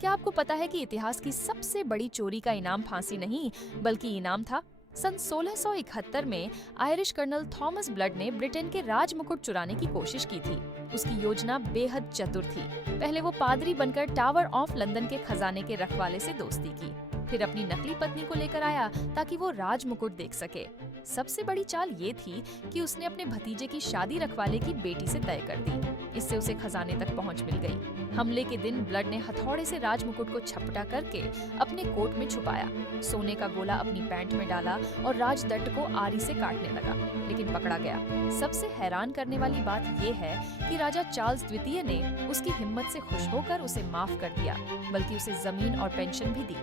क्या आपको पता है कि इतिहास की सबसे बड़ी चोरी का इनाम फांसी नहीं बल्कि इनाम था? सन 1671 में आयरिश कर्नल थॉमस ब्लड ने ब्रिटेन के राज मुकुट चुराने की कोशिश की थी। उसकी योजना बेहद चतुर थी। पहले वो पादरी बनकर टावर ऑफ लंदन के खजाने के रखवाले से दोस्ती की, फिर अपनी नकली पत्नी को लेकर आया ताकि वो राज मुकुट देख सके। सबसे बड़ी चाल ये थी कि उसने अपने भतीजे की शादी रखवाले की बेटी से तय कर दी। इससे उसे खजाने तक पहुंच मिल गई। हमले के दिन ब्लड ने हथौड़े से राज मुकुट को छपटा करके अपने कोट में छुपाया, सोने का गोला अपनी पैंट में डाला और राजदंड को आरी से काटने लगा, लेकिन पकड़ा गया। सबसे हैरान करने वाली बात ये है कि राजा चार्ल्स द्वितीय ने उसकी हिम्मत से खुश होकर उसे माफ कर दिया, बल्कि उसे जमीन और पेंशन भी दी।